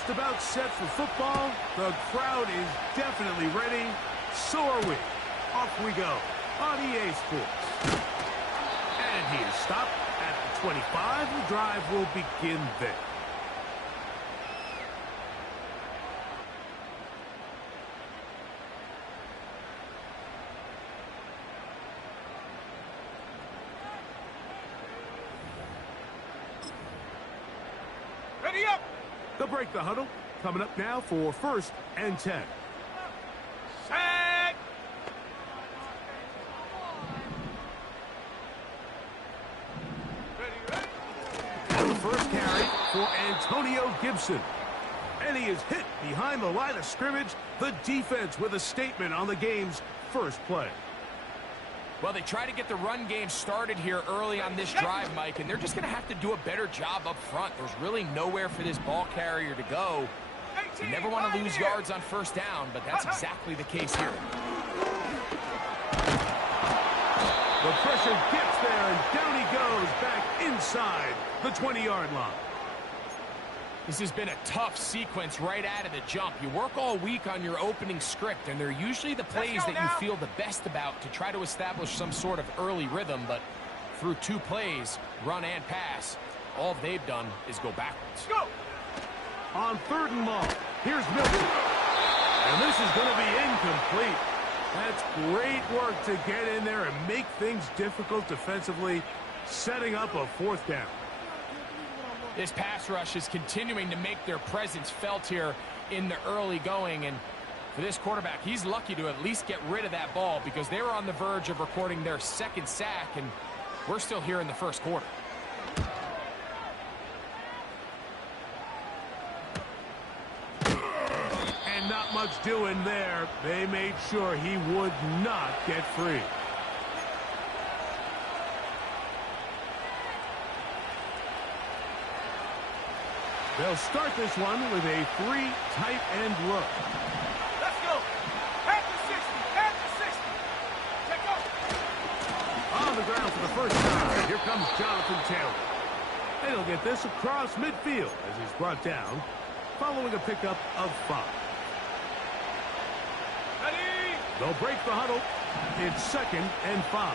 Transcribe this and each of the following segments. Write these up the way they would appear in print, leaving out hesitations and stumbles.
just about set for football. The crowd is definitely ready. So are we. Off we go on EA Sports. And he is stopped at the 25. The drive will begin there. Ready up! They'll break the huddle. Coming up now for 1st and 10. Set! Ready. And the first carry for Antonio Gibson. And he is hit behind the line of scrimmage. The defense with a statement on the game's first play. Well, they try to get the run game started here early on this drive, Mike, and they're just going to have to do a better job up front. There's really nowhere for this ball carrier to go. You never want to lose yards on 1st down, but that's exactly the case here. The pressure gets there, and down he goes back inside the 20-yard line. This has been a tough sequence right out of the jump. You work all week on your opening script, and they're usually the plays that you feel the best about to try to establish some sort of early rhythm, but through 2 plays, run and pass, all they've done is go backwards. Go! On 3rd and long, here's Milton. And this is going to be incomplete. That's great work to get in there and make things difficult defensively, setting up a 4th down. This pass rush is continuing to make their presence felt here in the early going, and for this quarterback, he's lucky to at least get rid of that ball because they were on the verge of recording their 2nd sack, and we're still here in the 1st quarter. And not much doing there. They made sure he would not get free. They'll start this one with a 3 tight end look. Let's go! At the 60! At the 60! Check go! On the ground for the first time. Here comes Jonathan Taylor. And he'll get this across midfield as he's brought down, following a pickup of 5. Ready! They'll break the huddle. It's 2nd and 5.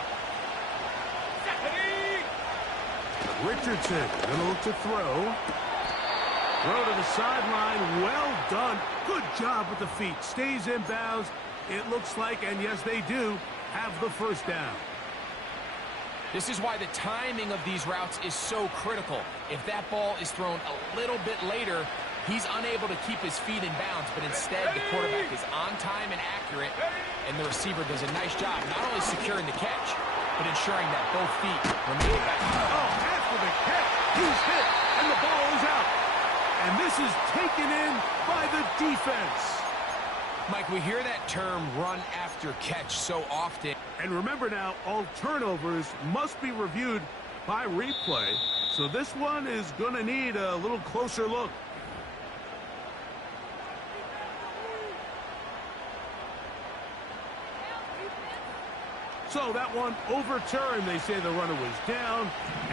Ready! Richardson, going to look to throw. Throw to the sideline. Well done. Good job with the feet. Stays in bounds. It looks like, and yes, they do, have the 1st down. This is why the timing of these routes is so critical. If that ball is thrown a little bit later, he's unable to keep his feet in bounds, but instead the quarterback is on time and accurate, and the receiver does a nice job not only securing the catch, but ensuring that both feet remain back. Oh, after the catch, he's hit, and the ball is out. And this is taken in by the defense. Mike, we hear that term run after catch so often. And remember now, all turnovers must be reviewed by replay. So this one is going to need a little closer look. So that one overturned. They say the runner was down,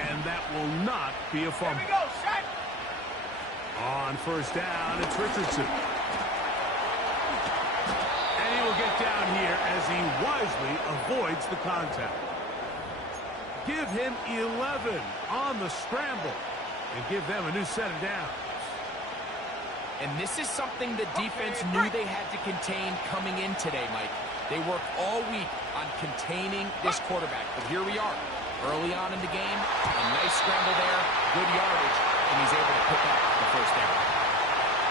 and that will not be a fumble. Here we go, set! On 1st down, it's Richardson. And he will get down here as he wisely avoids the contact. Give him 11 on the scramble and give them a new set of downs. And this is something the defense knew they had to contain coming in today, Mike. They worked all week on containing this quarterback, but here we are, early on in the game, a nice scramble there, good yardage, and he's able to pick up the 1st down.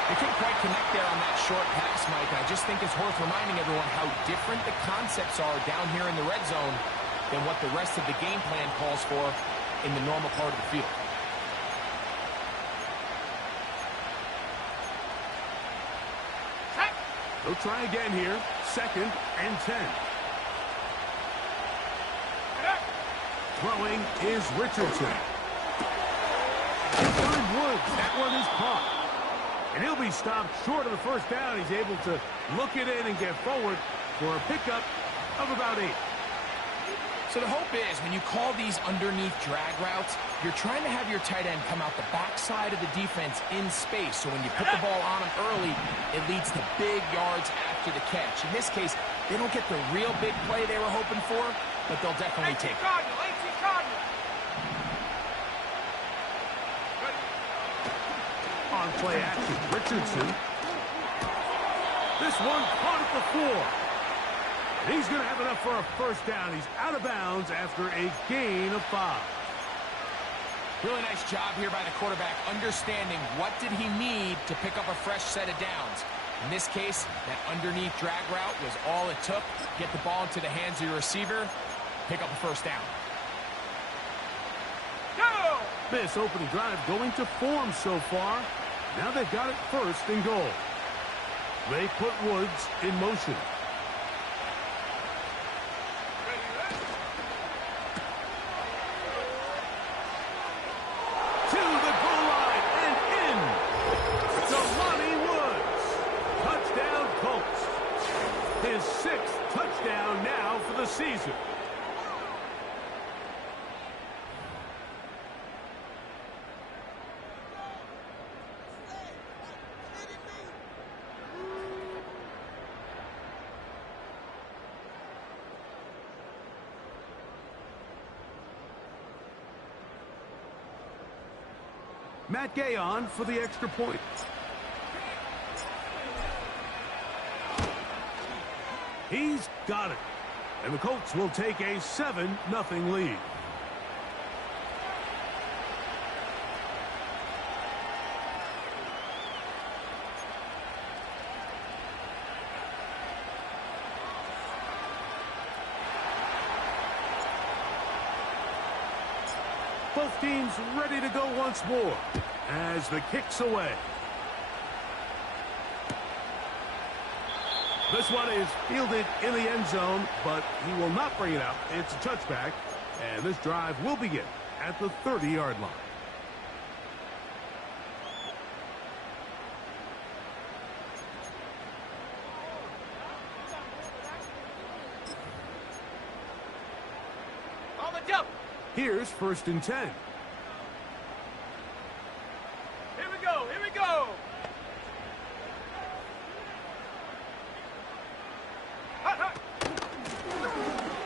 They couldn't quite connect there on that short pass, Mike, and I just think it's worth reminding everyone how different the concepts are down here in the red zone than what the rest of the game plan calls for in the normal part of the field. They'll try again here, 2nd and 10. Throwing is Richardson. Find Woods. That one is caught. And he'll be stopped short of the 1st down. He's able to look it in and get forward for a pickup of about 8. So the hope is when you call these underneath drag routes, you're trying to have your tight end come out the backside of the defense in space. So when you put the ball on him early, it leads to big yards after the catch. In this case, they don't get the real big play they were hoping for, but they'll definitely take it. On play action, Richardson. This one caught at the 4. And he's going to have enough for a first down. He's out of bounds after a gain of 5. Really nice job here by the quarterback, understanding what did he need to pick up a fresh set of downs. In this case, that underneath drag route was all it took. Get the ball into the hands of your receiver, pick up a first down. Go! This opening drive going to form so far. Now they've got it first and goal. They put Woods in motion. His 6th touchdown now for the season. Matt Gay on for the extra point. He's got it. And the Colts will take a 7-0 lead. Both teams ready to go once more as the kick's away. This one is fielded in the end zone, but he will not bring it out. It's a touchback, and this drive will begin at the 30-yard line. On the jump. Here's 1st and 10. Here we go. Here we go.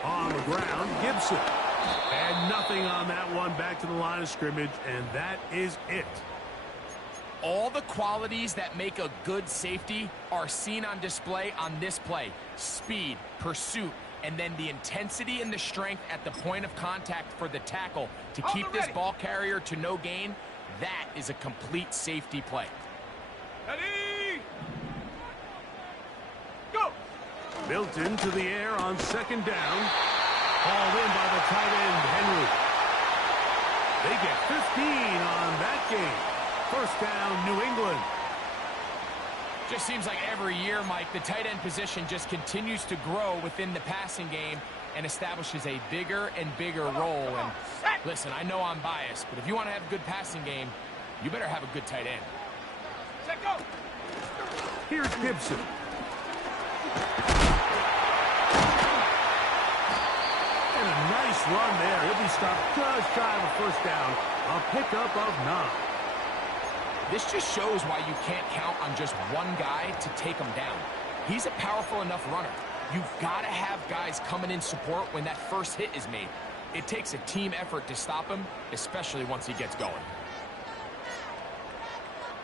On the ground, Gibson. And nothing on that one, back to the line of scrimmage, and that is it. All the qualities that make a good safety are seen on display on this play. Speed, pursuit, and then the intensity and the strength at the point of contact for the tackle to keep this ball carrier to no gain. That is a complete safety play. Ready? Go! Built into the air on 2nd down. Hauled in by the tight end, Henry. They get 15 on that game. 1st down, New England. Just seems like every year, Mike, the tight end position just continues to grow within the passing game and establishes a bigger and bigger role. And listen, I know I'm biased, but if you want to have a good passing game, you better have a good tight end. Check go. Here's Gibson. And a nice run there. He'll be stopped just shy of a 1st down. A pickup of 9. This just shows why you can't count on just one guy to take him down. He's a powerful enough runner. You've got to have guys coming in support when that first hit is made. It takes a team effort to stop him, especially once he gets going.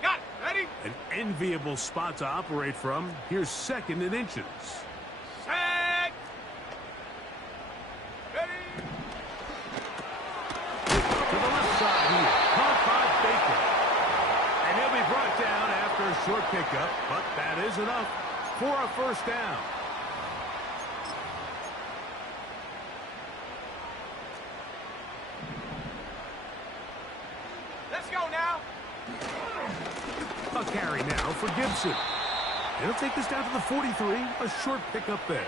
Got it. Ready? An enviable spot to operate from. Here's 2nd and inches. Set. Ready? To the left side here. Caught by Baker. And he'll be brought down after a short pickup, but that is enough for a 1st down. Let's go now. A carry now for Gibson. He'll take this down to the 43. A short pickup there.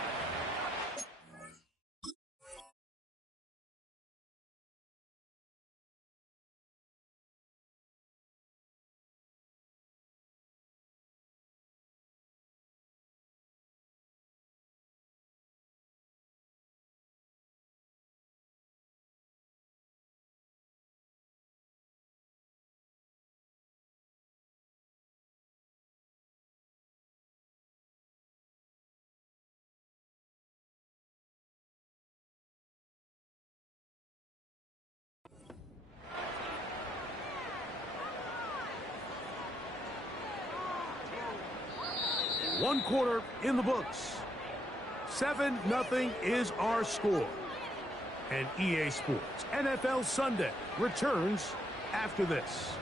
One quarter in the books. 7-0 is our score. And EA Sports NFL Sunday returns after this.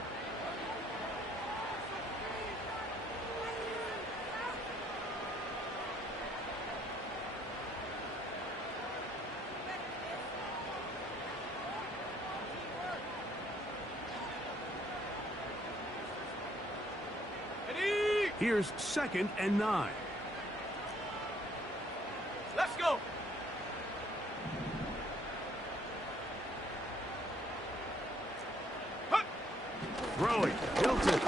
Here's 2nd and 9. Let's go. Throwing, Hilton.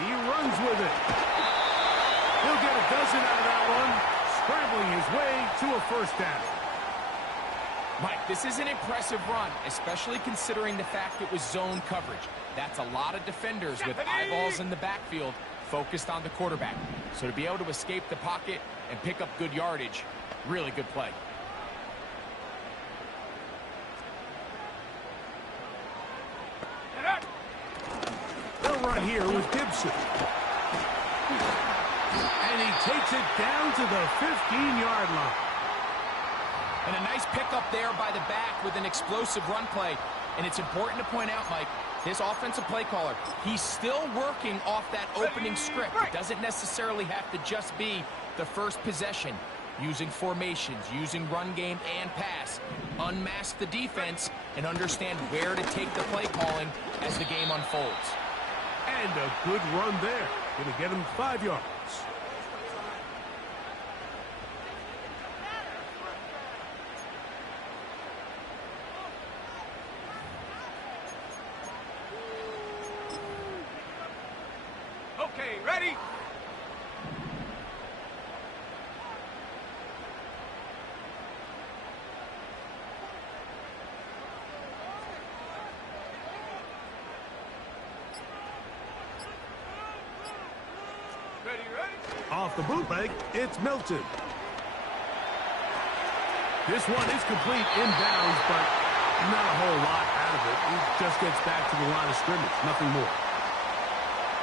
He runs with it. He'll get a dozen out of that one, scrambling his way to a first down. Mike, this is an impressive run, especially considering the fact it was zone coverage. That's a lot of defenders with eyeballs in the backfield focused on the quarterback. So to be able to escape the pocket and pick up good yardage, really good play. They'll run here with Gibson. And he takes it down to the 15-yard line. And a nice pickup there by the back with an explosive run play. And it's important to point out, Mike, this offensive play caller, he's still working off that opening script. It doesn't necessarily have to just be the first possession. Using formations, using run game and pass. Unmask the defense and understand where to take the play calling as the game unfolds. And a good run there. Going to get him 5 yards. Okay, ready? Off the bootleg, it's Milton. This one is complete inbounds, but not a whole lot out of it. He just gets back to the line of scrimmage, nothing more.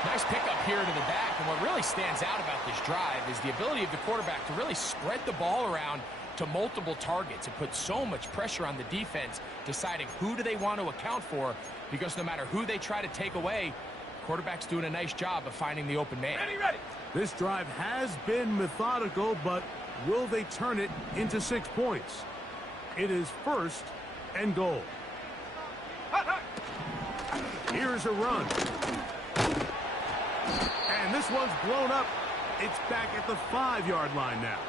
Nice pickup here to the back, and what really stands out about this drive is the ability of the quarterback to really spread the ball around to multiple targets and put so much pressure on the defense, deciding who do they want to account for, because no matter who they try to take away, quarterback's doing a nice job of finding the open man. Ready. This drive has been methodical, but will they turn it into 6 points? It is 1st and goal. Here's a run. And this one's blown up. It's back at the 5-yard line now.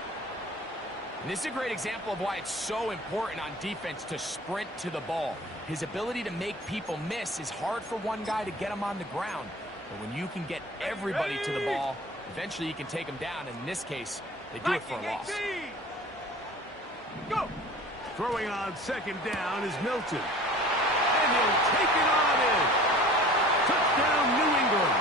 And this is a great example of why it's so important on defense to sprint to the ball. His ability to make people miss is hard for one guy to get him on the ground. But when you can get everybody to the ball, eventually you can take them down. And in this case, they do it for a loss. Go! Throwing on 2nd down is Milton. And he'll take it on in. Touchdown, New England.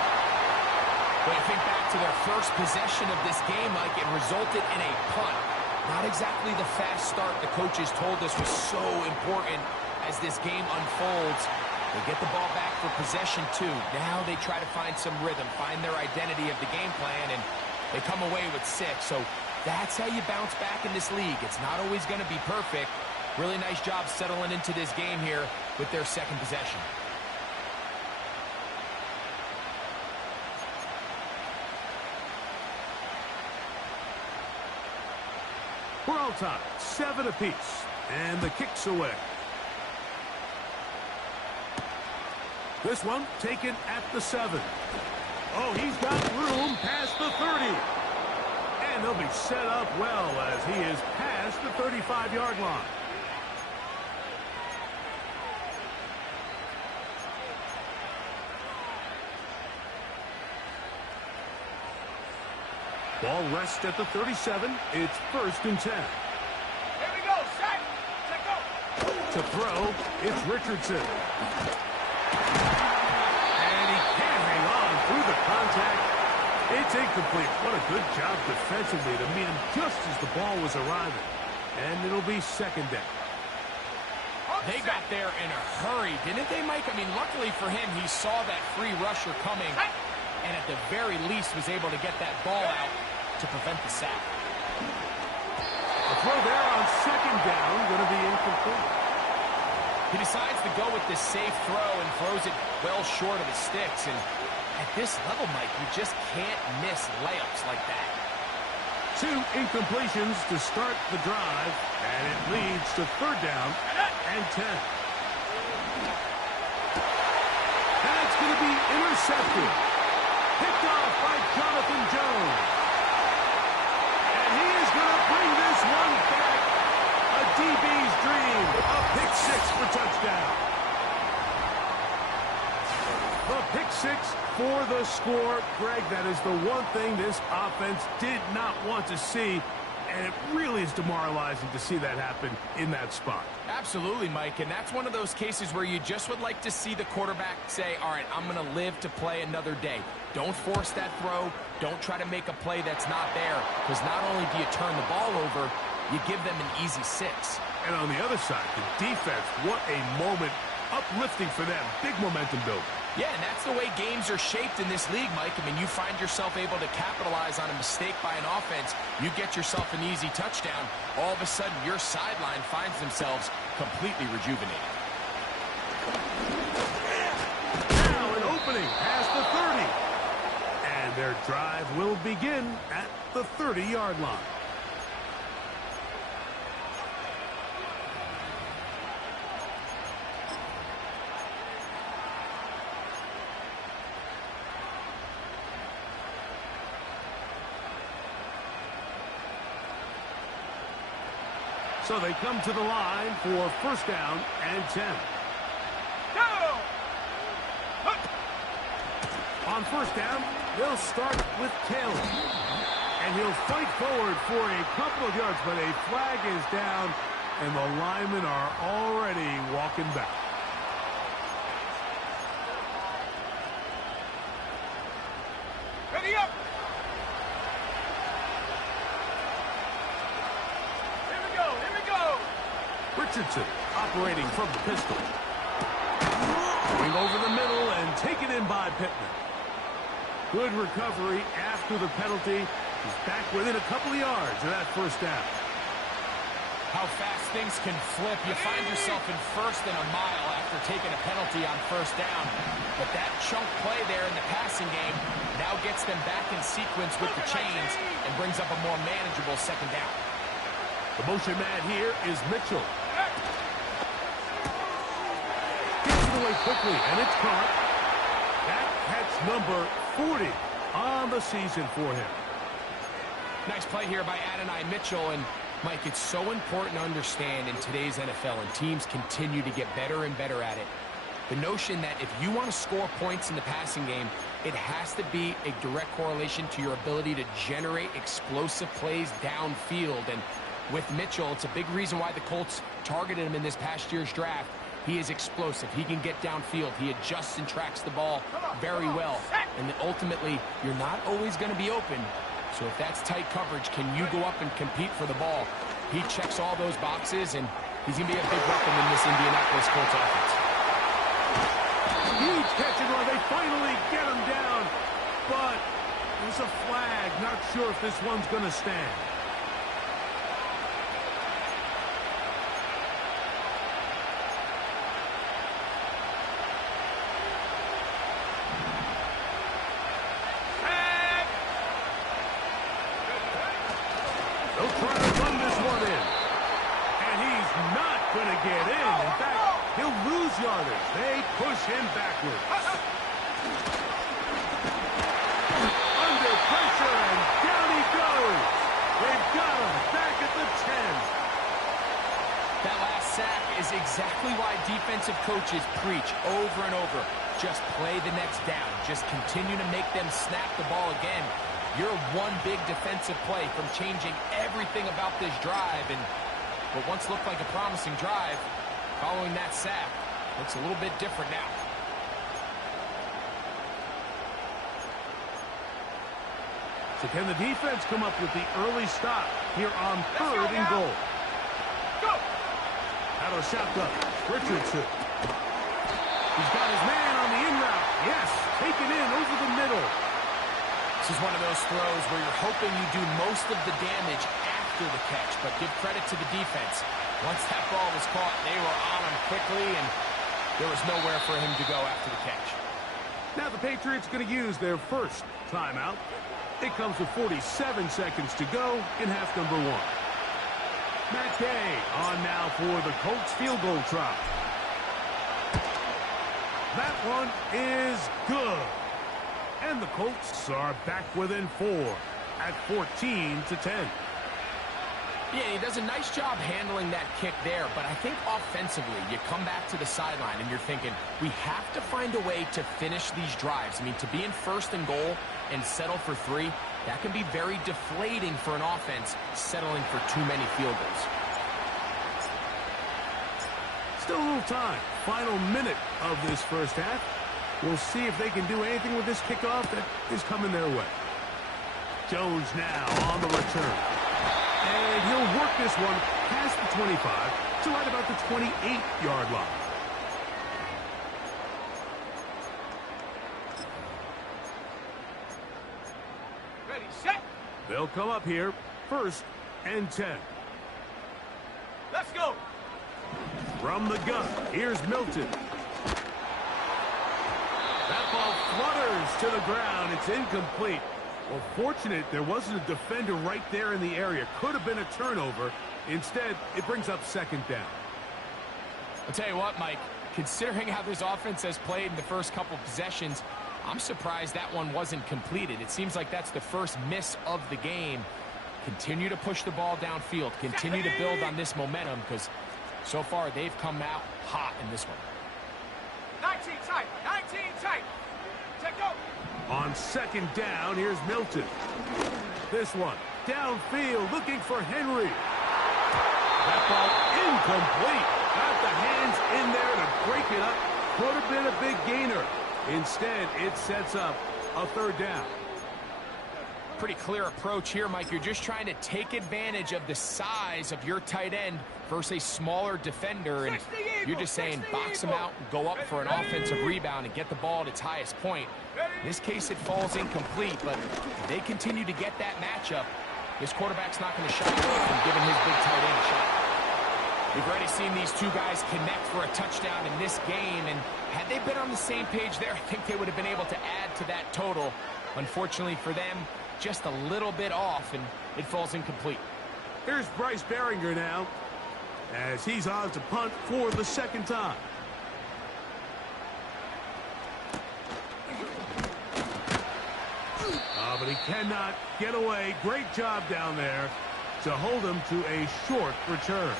When you think back to their first possession of this game, Mike, it resulted in a punt. Not exactly the fast start the coaches told us was so important as this game unfolds. They get the ball back for possession 2. Now they try to find some rhythm, find their identity of the game plan, and they come away with 6. So that's how you bounce back in this league. It's not always going to be perfect. Really nice job settling into this game here with their 2nd possession. We're all tied, 7 apiece, and the kick's away. This one taken at the 7. Oh, he's got room past the 30. And they'll be set up well as he is past the 35-yard line. Ball rests at the 37. It's 1st and 10. Here we go. Set. Set, go. To throw, it's Richardson. And he can't hang on through the contact. It's incomplete. What a good job defensively to meet him just as the ball was arriving. And it'll be 2nd down. They got there in a hurry, didn't they, Mike? I mean, luckily for him, he saw that free rusher coming. and at the very least was able to get that ball out to prevent the sack. The throw there on second down, going to be incomplete. He decides to go with this safe throw and throws it well short of the sticks. And at this level, Mike, you just can't miss layups like that. 2 incompletions to start the drive, and it leads to third down and 10. And it's going to be intercepted. Picked off by Jonathan Jones. And he is going to bring this one back. A DB's dream. A pick 6 for touchdown. The pick 6 for the score. Greg, that is the one thing this offense did not want to see, and it really is demoralizing to see that happen in that spot. Absolutely, Mike, and that's one of those cases where you just would like to see the quarterback say, all right, I'm going to live to play another day. Don't force that throw. Don't try to make a play that's not there, because not only do you turn the ball over, you give them an easy 6. And on the other side, the defense, what a moment, uplifting for them. Big momentum build. Yeah, and that's the way games are shaped in this league, Mike. I mean, you find yourself able to capitalize on a mistake by an offense. You get yourself an easy touchdown. All of a sudden, your sideline finds themselves completely rejuvenated. Now an opening past the 30. And their drive will begin at the 30-yard line. So they come to the line for first down and 10. Go! On first down, they'll start with Taylor. And he'll fight forward for a couple of yards, but a flag is down, and the linemen are already walking back. Ready up! Richardson operating from the pistol. Going over the middle and taken in by Pittman. Good recovery after the penalty. He's back within a couple of yards of that first down. How fast things can flip. You find yourself in first and a mile after taking a penalty on first down. But that chunk play there in the passing game now gets them back in sequence with the chains and brings up a more manageable second down. The motion man here is Mitchell. Gets it away quickly, and it's caught. That catch number 40 on the season for him. Nice play here by Adonai Mitchell. And, Mike, it's so important to understand in today's NFL, and teams continue to get better and better at it, the notion that if you want to score points in the passing game, it has to be a direct correlation to your ability to generate explosive plays downfield. And with Mitchell, it's a big reason why the Colts targeted him in this past year's draft. He is explosive. He can get downfield. He adjusts and tracks the ball very well. And then ultimately, you're not always going to be open. So if that's tight coverage, can you go up and compete for the ball? He checks all those boxes, and he's going to be a big weapon in this Indianapolis Colts offense. Huge catch and run. They finally get him down. But there's a flag. Not sure if this one's going to stand. They'll try to run this one in. And he's not going to get in. In fact, he'll lose yardage. They push him backwards. Under pressure, and down he goes. They've got him back at the 10. That last sack is exactly why defensive coaches preach over and over. Just play the next down. Just continue to make them snap the ball again. You're one big defensive play from changing everything about this drive. And what once looked like a promising drive, following that sack, looks a little bit different now. So can the defense come up with the early stop here on third and goal? Go! Out of the shotgun, Richardson. He's got his man on the in route. Yes, taken in over the middle. This is one of those throws where you're hoping you do most of the damage after the catch, but give credit to the defense. Once that ball was caught, they were on him quickly, and there was nowhere for him to go after the catch. Now the Patriots going to use their first timeout. It comes with 47 seconds to go in half number 1. Matt Gay on now for the Colts field goal try. That one is good. And the Colts are back within 4 at 14-10. Yeah, he does a nice job handling that kick there, but I think offensively, you come back to the sideline and you're thinking, we have to find a way to finish these drives. I mean, to be in first and goal and settle for 3, that can be very deflating for an offense settling for too many field goals. Still a little time. Final minute of this first half. We'll see if they can do anything with this kickoff that is coming their way. Jones now on the return. And he'll work this one past the 25 to right about the 28-yard line. Ready, set. They'll come up here, 1st and 10. Let's go. From the gun, here's Milton. That ball flutters to the ground. It's incomplete. Well, fortunate there wasn't a defender right there in the area. Could have been a turnover. Instead, it brings up 2nd down. I'll tell you what, Mike, considering how this offense has played in the first couple possessions, I'm surprised that one wasn't completed. It seems like that's the first miss of the game. Continue to push the ball downfield. Continue to build on this momentum because so far they've come out hot in this one. 19 tight. 19 tight. Check go. On 2nd down, here's Milton. This one, downfield, looking for Henry. That ball incomplete. Got the hands in there to break it up. Could have been a big gainer. Instead, it sets up a 3rd down. Pretty clear approach here, Mike. You're just trying to take advantage of the size of your tight end versus a smaller defender, and you're just saying box him out, go up for an offensive rebound, and get the ball at its highest point. In this case, it falls incomplete, but if they continue to get that matchup, this quarterback's not going to shy away from giving his big tight end a shot. We've already seen these two guys connect for a touchdown in this game, and had they been on the same page there, I think they would have been able to add to that total. Unfortunately for them, just a little bit off, and it falls incomplete. Here's Bryce Baringer now, as he's on to punt for the 2nd time. But he cannot get away. Great job down there to hold him to a short return.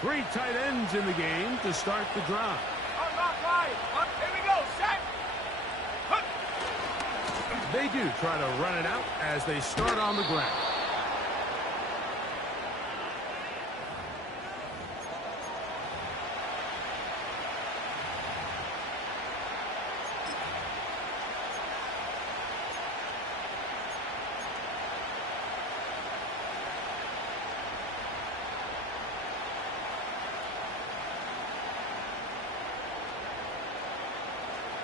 Three tight ends in the game to start the drive. Unlock line. Here we go. Set. Hup. They do try to run it out as they start on the ground.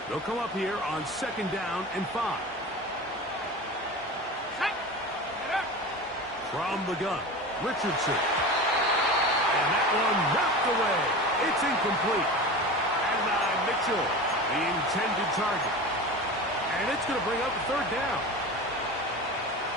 They'll come up here on 2nd down and 5. Set. From the gun, Richardson. And that one knocked away. It's incomplete. And Mitchell, the intended target. And it's going to bring up a 3rd down.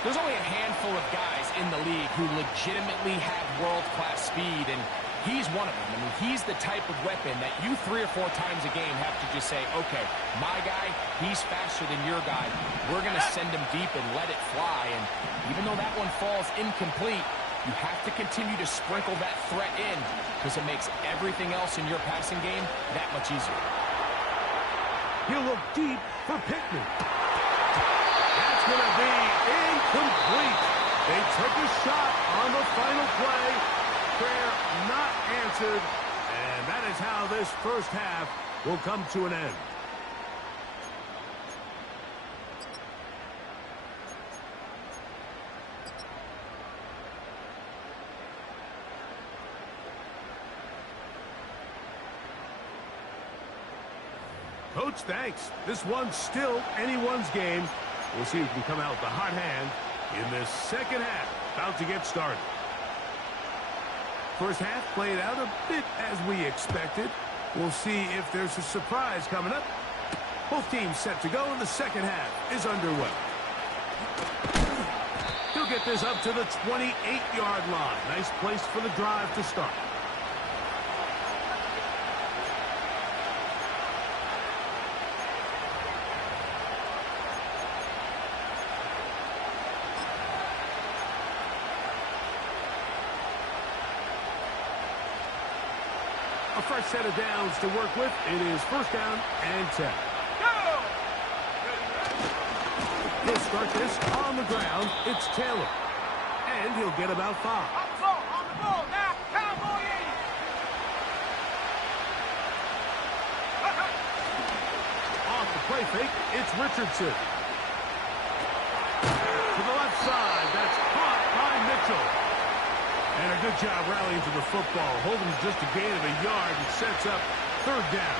There's only a handful of guys in the league who legitimately have world-class speed, and he's one of them. I mean, he's the type of weapon that you 3 or 4 times a game have to just say, okay, my guy, he's faster than your guy. We're going to send him deep and let it fly. And even though that one falls incomplete, you have to continue to sprinkle that threat in because it makes everything else in your passing game that much easier. He'll look deep for Pittman. That's going to be incomplete. They took a shot on the final play. Prayer not answered, and that is how this first half will come to an end. Coach, thanks. This one's still anyone's game. We'll see who can come out with the hot hand in this second half. About to get started. First half played out a bit as we expected. We'll see if there's a surprise coming up. Both teams set to go, and the second half is underway. He'll get this up to the 28-yard line. Nice place for the drive to start. A fresh set of downs to work with. It is first down and 10. Go! He'll start this on the ground. It's Taylor. And he'll get about 5. On the ball, now, Cowboy 80. Off the play fake, it's Richardson. To the left side, that's caught by Mitchell. And a good job rallying to the football. Holding just a gain of a yard and sets up third down.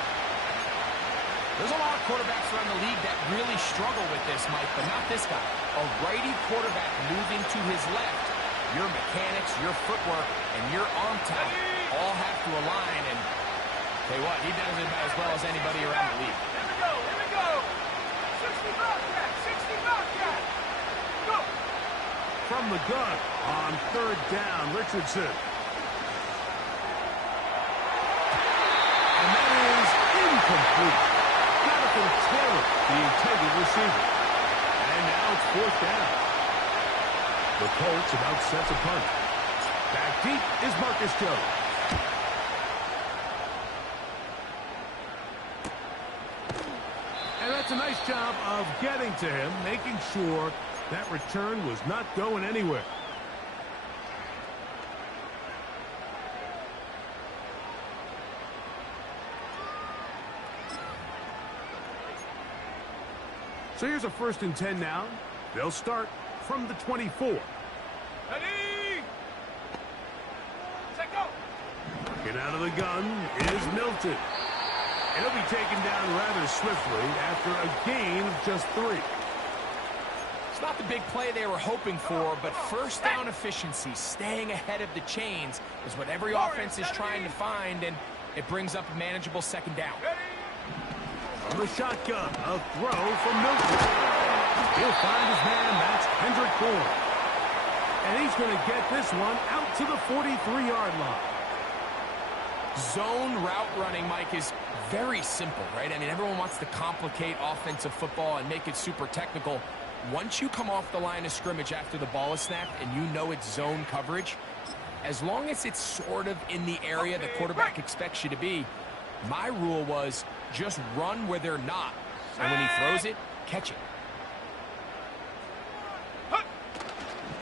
There's a lot of quarterbacks around the league that really struggle with this, Mike, but not this guy. A righty quarterback moving to his left. Your mechanics, your footwork, and your arm talent all have to align. And tell you what, he does it about as well as anybody around the league. Here we go. 60 Bobcat, 60 Bobcat. Go. From the gun on third down, Richardson. And that is incomplete. Jonathan Taylor, the intended receiver. And now it's fourth down. The Colts about sets a punt. Back deep is Marcus Jones. And that's a nice job of getting to him, making sure that return was not going anywhere. So here's a 1st and 10 now. They'll start from the 24. Ready? Set, go. Get out of the gun is Milton. He'll be taken down rather swiftly after a gain of just 3. It's not the big play they were hoping for, but first down efficiency, staying ahead of the chains, is what every offense is trying to find, and it brings up a manageable second down. From the shotgun, a throw from Milton. He'll find his man, that's Kendrick Bourne. And he's going to get this one out to the 43-yard line. Zone route running, Mike, is very simple, right? I mean, everyone wants to complicate offensive football and make it super technical. Once you come off the line of scrimmage after the ball is snapped and you know it's zone coverage, as long as it's sort of in the area the quarterback expects you to be, my rule was just run where they're not. And when he throws it, catch it.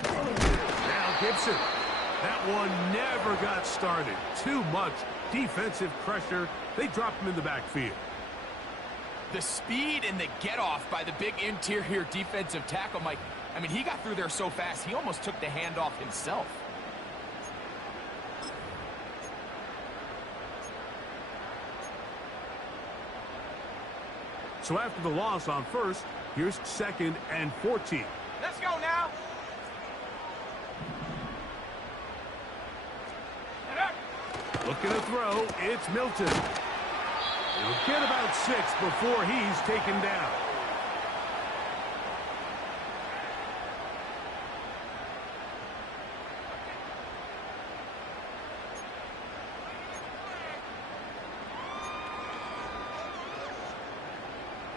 Now Gibson. That one never got started. Too much defensive pressure. They dropped him in the backfield. The speed and the get-off by the big interior defensive tackle, Mike. I mean, he got through there so fast, he almost took the handoff himself. So after the loss on first, here's 2nd and 14. Let's go now. Looking to throw, it's Milton. He'll get about 6 before he's taken down.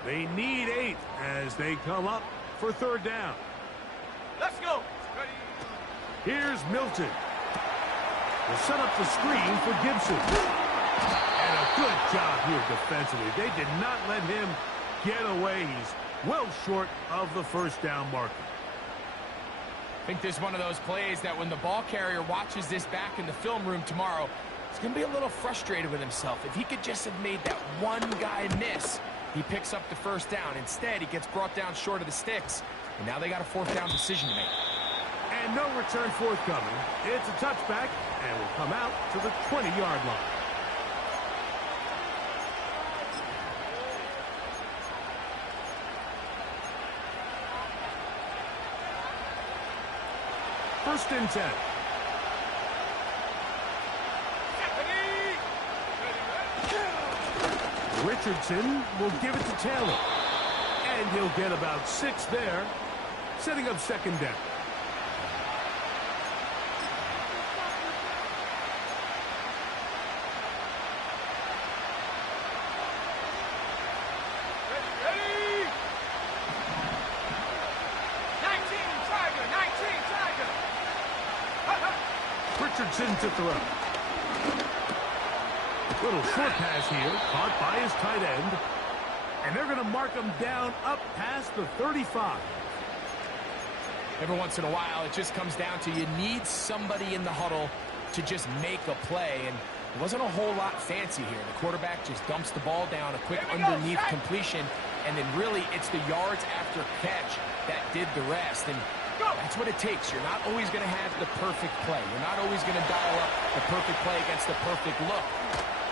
They need 8 as they come up for third down. Let's go. Ready. Here's Milton. Will set up the screen for Gibson. And a good job here defensively. They did not let him get away. He's well short of the first down marker. I think this is one of those plays that when the ball carrier watches this back in the film room tomorrow, he's going to be a little frustrated with himself. If he could just have made that one guy miss, he picks up the first down. Instead, he gets brought down short of the sticks, and now they got a fourth down decision to make. And no return forthcoming. It's a touchback, and will come out to the 20-yard line. first and 10. Richardson will give it to Taylor. And he'll get about 6 there, setting up second down. Richardson to throw. Little short pass here, caught by his tight end. And they're going to mark him down up past the 35. Every once in a while, it just comes down to you need somebody in the huddle to just make a play. And it wasn't a whole lot fancy here. The quarterback just dumps the ball down, a quick underneath completion. And then really, it's the yards after catch that did the rest. And that's what it takes. You're not always going to have the perfect play. You're not always going to dial up the perfect play against the perfect look.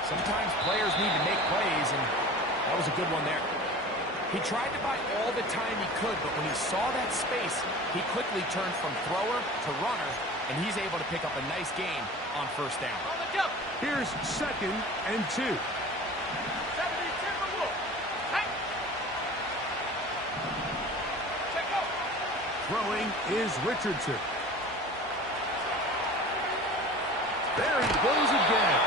Sometimes players need to make plays, and that was a good one there. He tried to buy all the time he could, but when he saw that space, he quickly turned from thrower to runner, and he's able to pick up a nice gain on first down. Here's second and 2. Throwing is Richardson. There he goes again.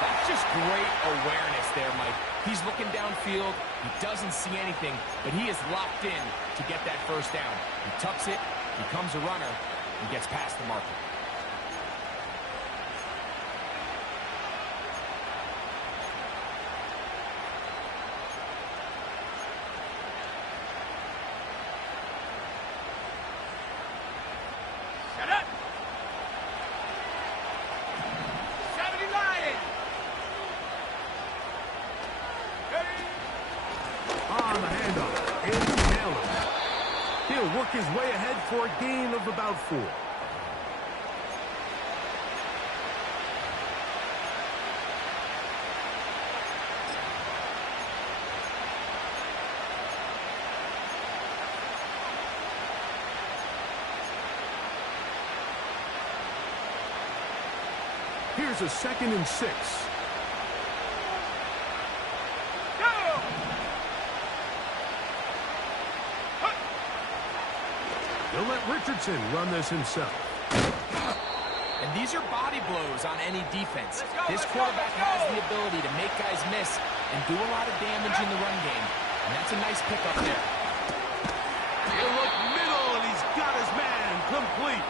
That's just great awareness there, Mike. He's looking downfield. He doesn't see anything, but he is locked in to get that first down. He tucks it, becomes a runner, and gets past the marker. Work his way ahead for a gain of about 4. Here's a second and 6. He'll let Richardson run this himself. And these are body blows on any defense. This quarterback has the ability to make guys miss and do a lot of damage in the run game. And that's a nice pickup there. He'll look middle, and he's got his man complete.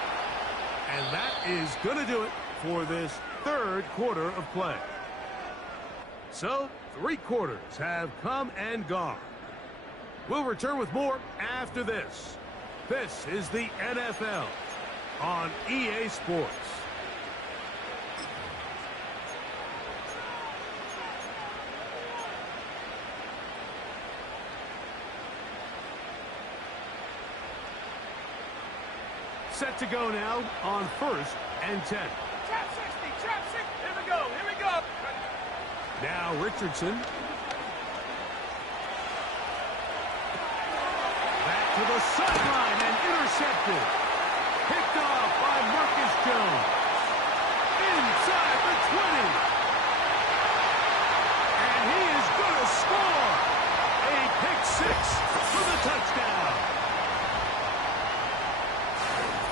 And that is going to do it for this third quarter of play. So, 3 quarters have come and gone. We'll return with more after this. This is the NFL on EA Sports. Set to go now on first and 10. Trap 60, trap 60. Here we go. Now Richardson. To the sideline and intercepted. Picked off by Marcus Jones. Inside the 20. And he is going to score. A pick 6 for the touchdown.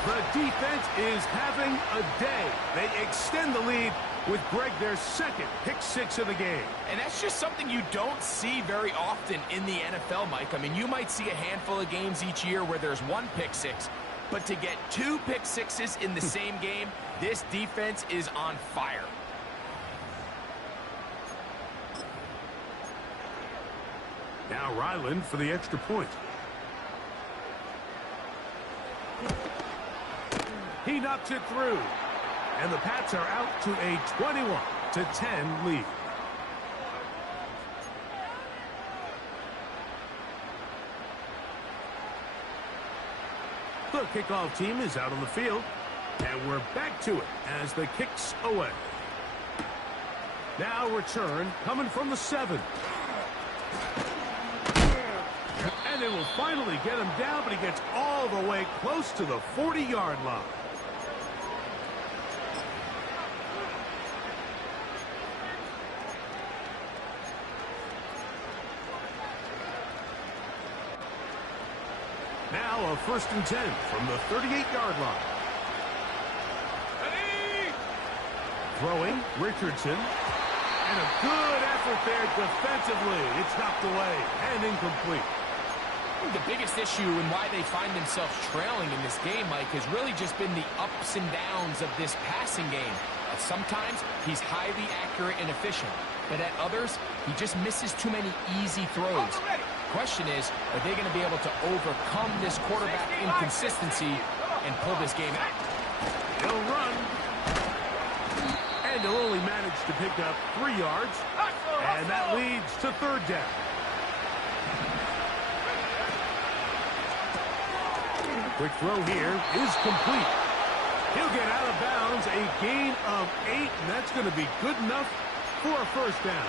The defense is having a day. They extend the lead with Greg their second pick 6 of the game. And that's just something you don't see very often in the NFL, Mike. I mean, you might see a handful of games each year where there's 1 pick 6, but to get 2 pick 6s in the same game, this defense is on fire. Now Ryland for the extra point. He knocks it through. And the Pats are out to a 21-10 lead. The kickoff team is out on the field. And we're back to it as the kick's away. Now return coming from the 7. And And they will finally get him down, but he gets all the way close to the 40-yard line. Now a 1st and 10 from the 38-yard line. Ready? Throwing, Richardson. And a good effort there defensively. It's knocked away and incomplete. I think the biggest issue and why they find themselves trailing in this game, Mike, has really just been the ups and downs of this passing game. Sometimes he's highly accurate and efficient, but at others, he just misses too many easy throws. Question is, are they going to be able to overcome this quarterback inconsistency and pull this game out? He'll run. And he'll only manage to pick up 3 yards. And that leads to 3rd down. Quick throw here is complete. He'll get out of bounds, a gain of 8, and that's going to be good enough for a 1st down.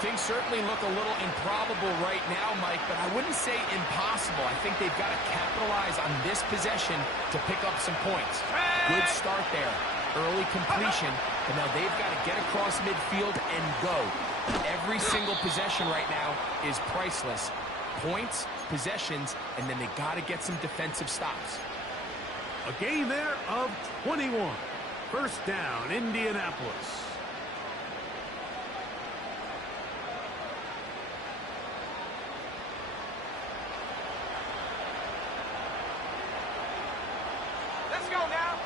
Things certainly look a little improbable right now, Mike, but I wouldn't say impossible. I think they've got to capitalize on this possession to pick up some points. Good start there. Early completion, but now they've got to get across midfield and go. Every single possession right now is priceless. Points, possessions, and then they got to get some defensive stops. A gain there of 21. 1st down, Indianapolis. Let's go now.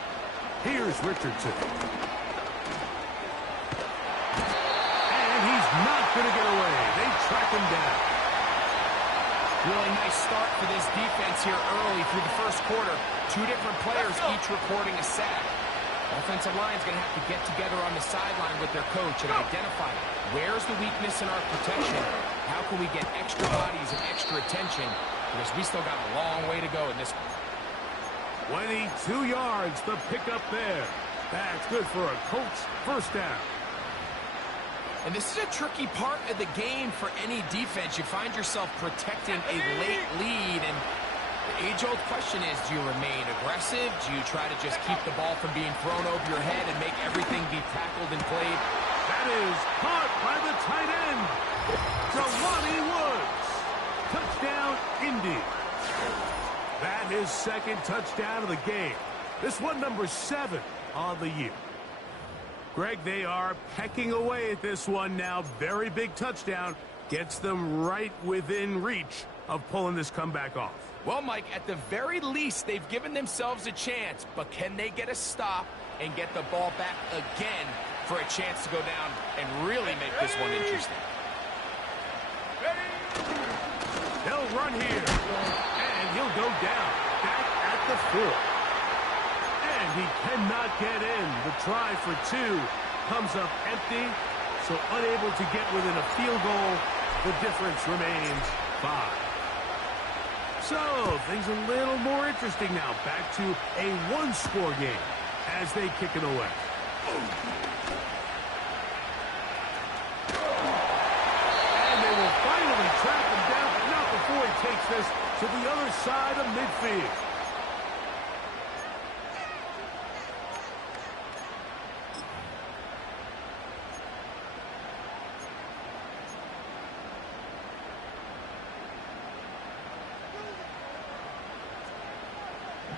Here's Richardson. And he's not going to get away. They track him down. Really nice start for this defense here early through the 1st quarter. 2 different players each recording a sack. Offensive line's going to have to get together on the sideline with their coach and identify where's the weakness in our protection. How can we get extra bodies and extra attention? Because we still got a long way to go in this one. 22 yards, the pickup there. That's good for a Colts 1st down. And this is a tricky part of the game for any defense. You find yourself protecting a late lead, and the age-old question is, do you remain aggressive? Do you try to just keep the ball from being thrown over your head and make everything be tackled and played? That is caught by the tight end, Jelani Woods. Touchdown, Indy. That is 2nd touchdown of the game. This one number 7 on the year. Greg, they are pecking away at this one now. Very big touchdown. Gets them right within reach of pulling this comeback off. Well, Mike, at the very least, they've given themselves a chance. But can they get a stop and get the ball back again for a chance to go down and really make this one interesting? They'll run here. And he'll go down. Back at the 4. And he cannot get in. The try for 2 comes up empty, so unable to get within a field goal. The difference remains 5. So things a little more interesting now. Back to a 1-score game as they kick it away. And they will finally track him down, but not before he takes this to the other side of midfield.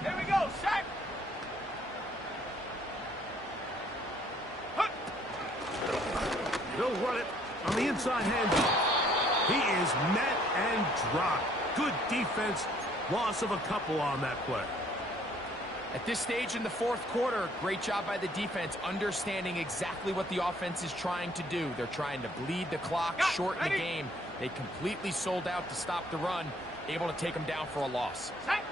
Here we go, sack. They'll run it on the inside handoff. He is met and dropped. Good defense. Loss of a couple on that play. At this stage in the 4th quarter, great job by the defense, understanding exactly what the offense is trying to do. They're trying to bleed the clock, shorten the game. They completely sold out to stop the run, able to take them down for a loss. Sack.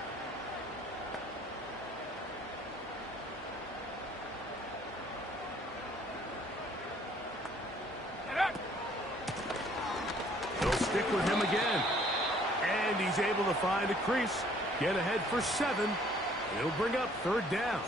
They'll stick with him again. And he's able to find a crease. Get ahead for 7. He'll bring up 3rd down.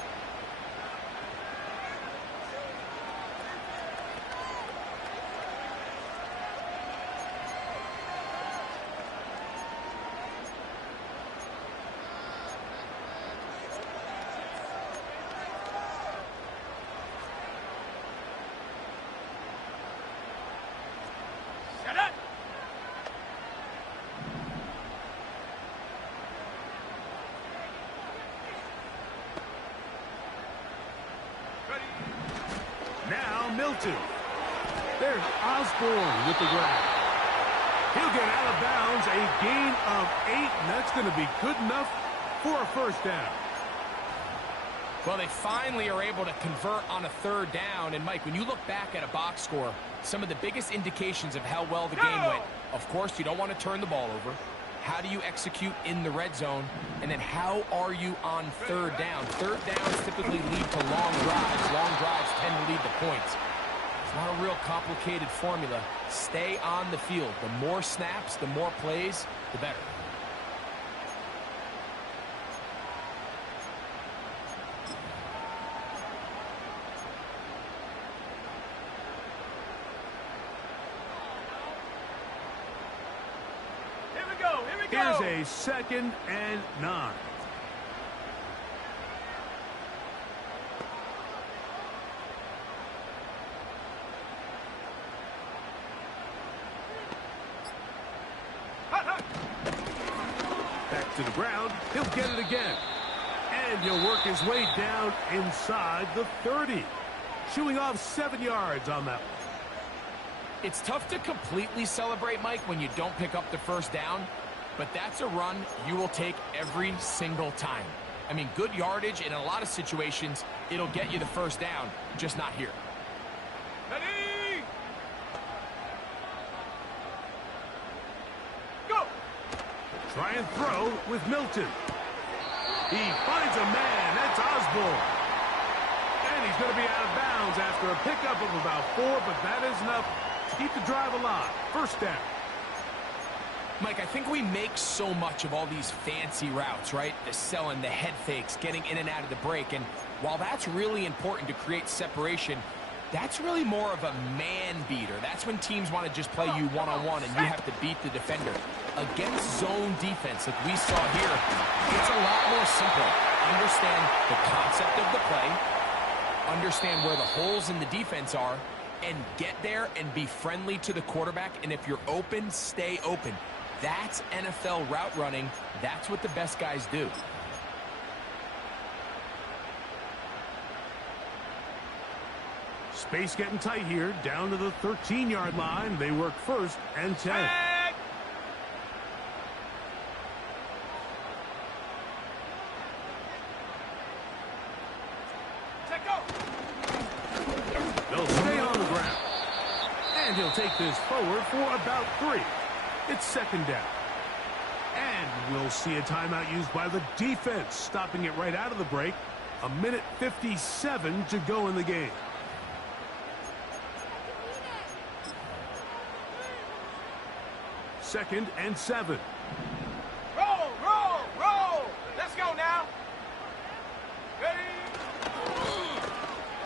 Now Milton. There's Osborne with the grab. He'll get out of bounds, a gain of 8, and that's going to be good enough for a first down. Well, they finally are able to convert on a third down. And, Mike, when you look back at a box score, some of the biggest indications of how well the game went, of course, you don't want to turn the ball over. How do you execute in the red zone? And then how are you on third down? Third downs typically lead to long drives. Long drives tend to lead to points. It's not a real complicated formula. Stay on the field. The more snaps, the more plays, the better. Here's a 2nd and 9. Back to the ground. He'll get it again. And he'll work his way down inside the 30. Shooing off 7 yards on that one. It's tough to completely celebrate, Mike, when you don't pick up the first down. But that's a run you will take every single time. I mean, good yardage, and in a lot of situations, it'll get you the first down, just not here. Ready? Go! Try and throw with Milton. He finds a man. That's Osborne. And he's going to be out of bounds after a pickup of about 4, but that is enough to keep the drive alive. First down. Mike, I think we make so much of all these fancy routes, right? The selling, the head fakes, getting in and out of the break. And while that's really important to create separation, that's really more of a man beater. That's when teams want to just play you one-on-one and you have to beat the defender. Against zone defense, like we saw here, it's a lot more simple. Understand the concept of the play, understand where the holes in the defense are, and get there and be friendly to the quarterback. And if you're open, stay open. That's NFL route running. That's what the best guys do. Space getting tight here, down to the 13-yard line. They work 1st and 10. They'll stay on the ground. And he'll take this forward for about 3. It's 2nd down. And we'll see a timeout used by the defense, stopping it right out of the break. 1:57 to go in the game. Second and 7. Roll, roll, roll. Let's go now. Ready?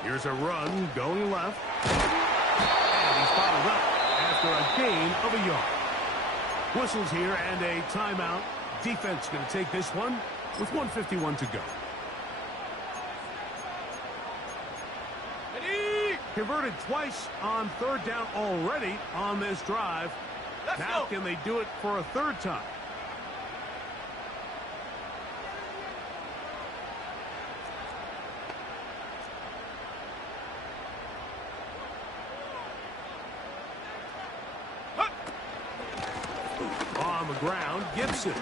Here's a run going left. And he's followed up after a gain of a yard. Whistles here and a timeout. Defense going to take this one with 1:51 to go. Ready? Converted twice on 3rd down already on this drive. Now can they do it for a 3rd time? On the ground, Gibson.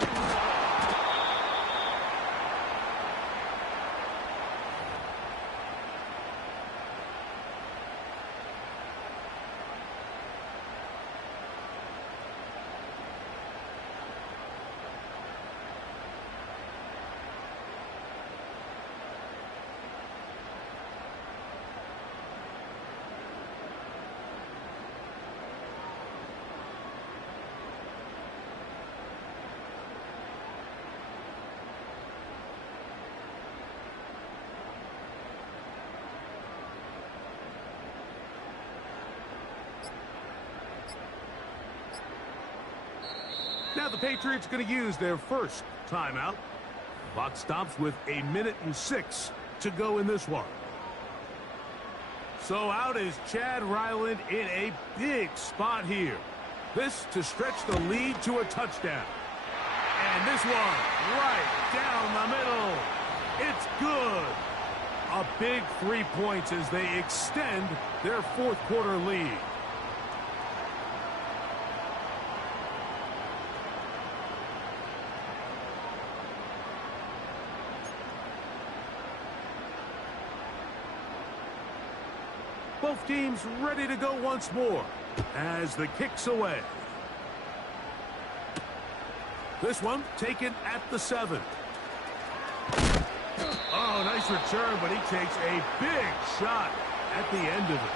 Now the Patriots going to use their first timeout. Clock stops with 1:06 to go in this one. So out is Chad Ryland in a big spot here. This to stretch the lead to a touchdown. And this one right down the middle. It's good. A big 3 points as they extend their fourth quarter lead. Both teams ready to go once more as the kick's away. This one taken at the 7. Oh, nice return, but he takes a big shot at the end of it.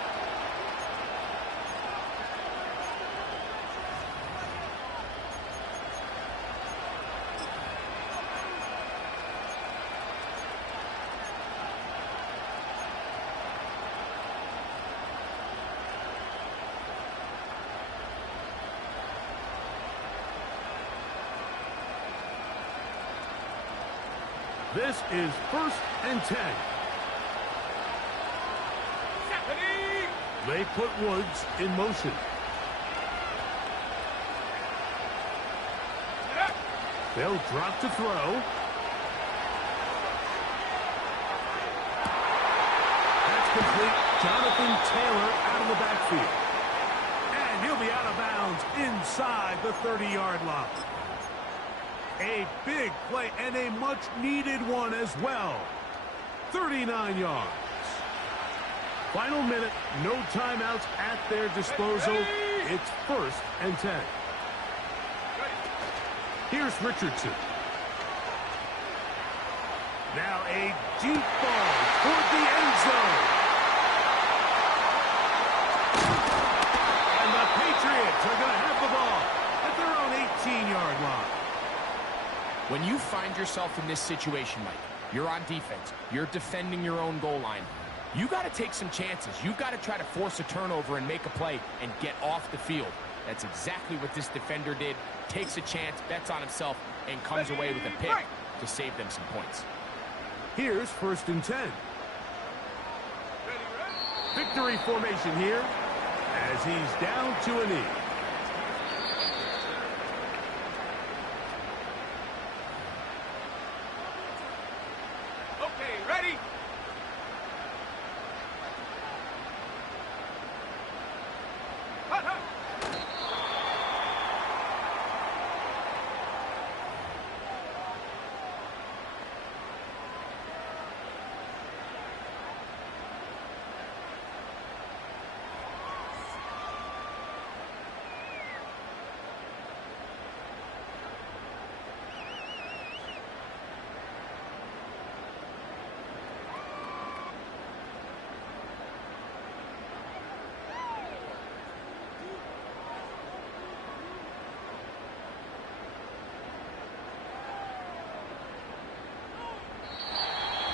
This is 1st and 10. They put Woods in motion. They'll drop to throw. That's complete. Jonathan Taylor out of the backfield. And he'll be out of bounds inside the 30-yard line. A big play and a much-needed one as well. 39 yards. Final minute, no timeouts at their disposal. It's 1st and 10. Here's Richardson. Now a deep ball toward the end zone. And the Patriots are going to have the ball at their own 18-yard line. When you find yourself in this situation, Mike, you're on defense, you're defending your own goal line, you got to take some chances. You got to try to force a turnover and make a play and get off the field. That's exactly what this defender did. Takes a chance, bets on himself, and comes away with a pick to save them some points. Here's 1st and 10. Victory formation here as he's down to a knee. Ready? Hut, hut.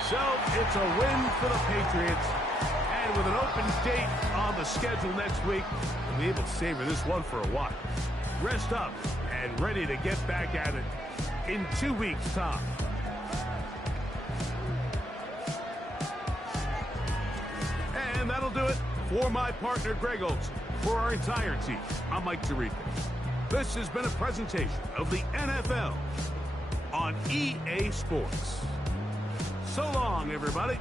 So it's a win for the Patriots. And with an open date on the schedule next week, we'll be able to savor this one for a while. Rest up and ready to get back at it in 2 weeks' time. And that'll do it for my partner, Greg Olson. For our entire team, I'm Mike Tirico. This has been a presentation of the NFL on EA Sports. So long, everybody.